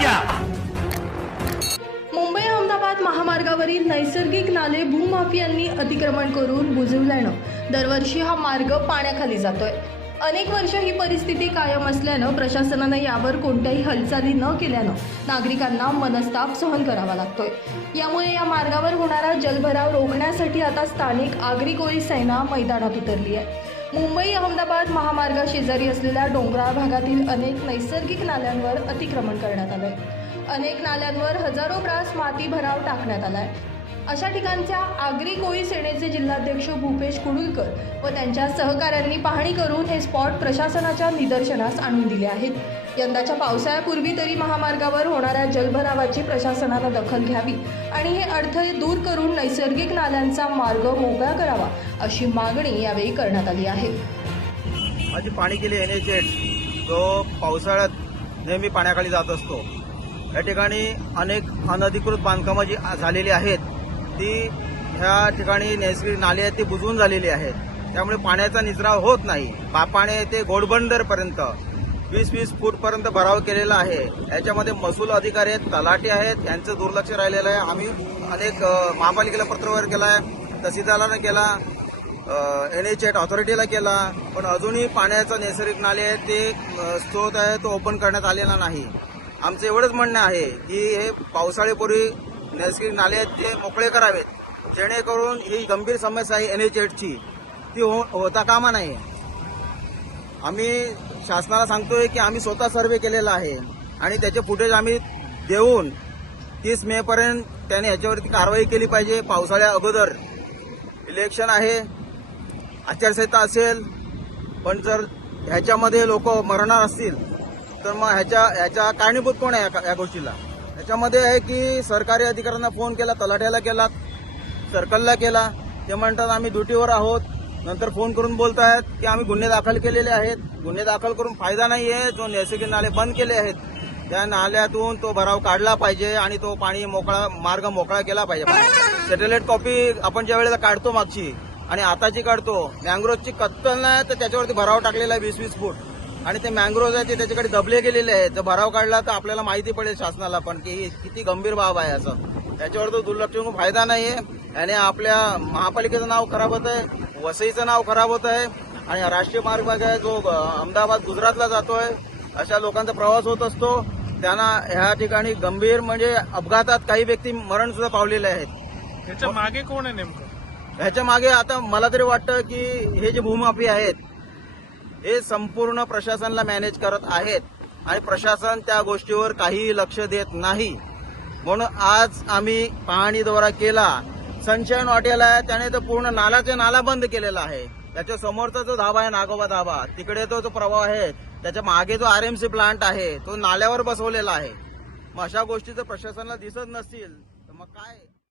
जाणून मुंबई अहमदाबाद महामार्गावरील नैसर्गिक नाले भूमाफियांनी अतिक्रमण करून बुजवल्यानं दरवर्षी हा मार्ग पाण्याखाली जातोय. अनेक वर्ष ही परिस्थिती कायम असल्यानं प्रशासनानं यावर कोणत्याही हालचाली न केल्यानं नागरिकांना मनस्ताप सहन करावा लागतोय. यामुळे या मार्गावर होणारा जलभराव रोखण्यासाठी आता स्थानिक आगरी कोळी सेना मैदानात उतरली आहे. मुंबई अहमदाबाद महामार्गाशेजारी असलेल्या डोंगराळ भागातील अनेक नैसर्गिक नाल्यांवर अतिक्रमण करण्यात आलंय. अनेक नाल्यांवर हजारो ब्रास माती भराव टाकण्यात आलाय. अशा ठिकाणच्या आगरी कोळी सेनेचे जिल्हाध्यक्ष भूपेश कुडुलकर व त्यांच्या सहकाऱ्यांनी पाहणी करून हे स्पॉट प्रशासनाच्या निदर्शनास आणून दिले आहेत. यंदाच्या पावसाळ्यापूर्वी तरी महामार्गावर होणाऱ्या जलभरावाची प्रशासनानं दखल घ्यावी आणि हे अडथळे दूर करून नैसर्गिक नाल्यांचा मार्ग मोकळा करावा अशी मागणी यावेळी करण्यात आली आहे. माझी पाणी केली एन एच एट जो पावसाळ्यात नेहमी पाण्याखाली जात असतो. या ठिकाणी अनेक अनधिकृत बांधकामं जी झालेली आहेत ती ह्या ठिकाणी नैसर्गिक नाले आहेत ती बुजवून झालेली आहेत. त्यामुळे पाण्याचा निचरा होत नाही. बापाने ते घोडबंदरपर्यंत वीस वीस फूटपर्यंत भराव केलेला आहे. याच्यामध्ये महसूल अधिकारी आहेत तलाठी आहेत यांचं दुर्लक्ष राहिलेलं आहे. आम्ही अनेक महापालिकेला पत्रव्यवहार केला आहे तहसीलदारानं केला एन एच एट ऑथॉरिटीला केला पण अजूनही पाण्याचा नैसर्गिक नाले आहे ते अ, स्रोत आहे तो ओपन करण्यात आलेला नाही. आमचं एवढंच म्हणणं आहे की हे पावसाळ्यापूर्वी नैसर्गिक नाले आहेत ते मोकळे करावेत. जेणेकरून ही गंभीर समस्या आहे एन एच एटची ती हो होता कामा नाही आम्ही शासनाला सांगतोय की आम्ही स्वतः सर्वे केलेला आहे. आणि त्याचे फुटेज आम्ही देऊन तीस मे पर्यंत त्याने ह्याच्यावरती कारवाई केली पाहिजे. पावसाळ्या अगोदर इलेक्शन आहे. आचारसंहिता असेल. पण जर ह्याच्यामध्ये लोक मरणार असतील तर मग ह्याच्या ह्याच्या कारणीभूत कोण आहे या- या गोष्टीला? त्याच्यामध्ये आहे की सरकारी अधिकाऱ्यांना फोन केला तलाठ्याला केला सर्कलला केला. ते म्हणतात आम्ही ड्युटीवर आहोत. नंतर फोन करून बोलतायत की आम्ही गुन्हे दाखल केलेले आहेत. गुन्हे दाखल करून फायदा नाही आहे जो नैसर्गिक नाले बंद केले आहेत त्या नाल्यातून तो भराव काढला पाहिजे आणि तो पाणी मोकळा मार्ग मोकळा केला पाहिजे. सॅटेलाइट कॉपी आपण ज्या वेळेला काढतो मागची आणि आताची काढतो मँग्रोजची कत्तल नाही तर त्याच्यावरती भराव टाकलेला आहे वीस वीस फूट. आणि ते मँग्रोज आहे ते त्याच्याकडे दबले गेलेले आहेत. जर भराव काढला तर आपल्याला माहिती पडेल शासनाला पण की किती गंभीर बाब आहे असं. त्याच्यावर तो दुर्लक्ष करून फायदा नाहीये. याने आपल्या महापालिकेचं नाव खराब होत आहे वसईचं नाव खराब होत आहे. आणि राष्ट्रीय मार्ग आहे जो अहमदाबाद गुजरातला जातोय. अशा लोकांचा प्रवास होत असतो. त्यांना ह्या ठिकाणी गंभीर म्हणजे अपघातात काही व्यक्ती मरण सुद्धा पावलेले आहेत. त्याच्यामागे कोण आहे नेमकं? ह्याच्या मागे आता मला तरी वाटतं की हे जे भूमाफी आहेत हे संपूर्ण प्रशासनाला मॅनेज करत आहेत आणि प्रशासन त्या गोष्टीवर काहीही लक्ष देत नाही. म्हणून आज आम्ही पाहणी दौरा केला. सनशाईन हॉटेल आहे त्याने तर पूर्ण नालाचे नाला बंद केलेला आहे. त्याच्या समोरचा जो धाबा आहे नागोबा धाबा तिकडे तो जो प्रवाह आहे त्याच्यामागे जो आरएमसी प्लांट आहे तो नाल्यावर बसवलेला आहे. मग अशा गोष्टी जर प्रशासनाला दिसत नसतील तर मग काय?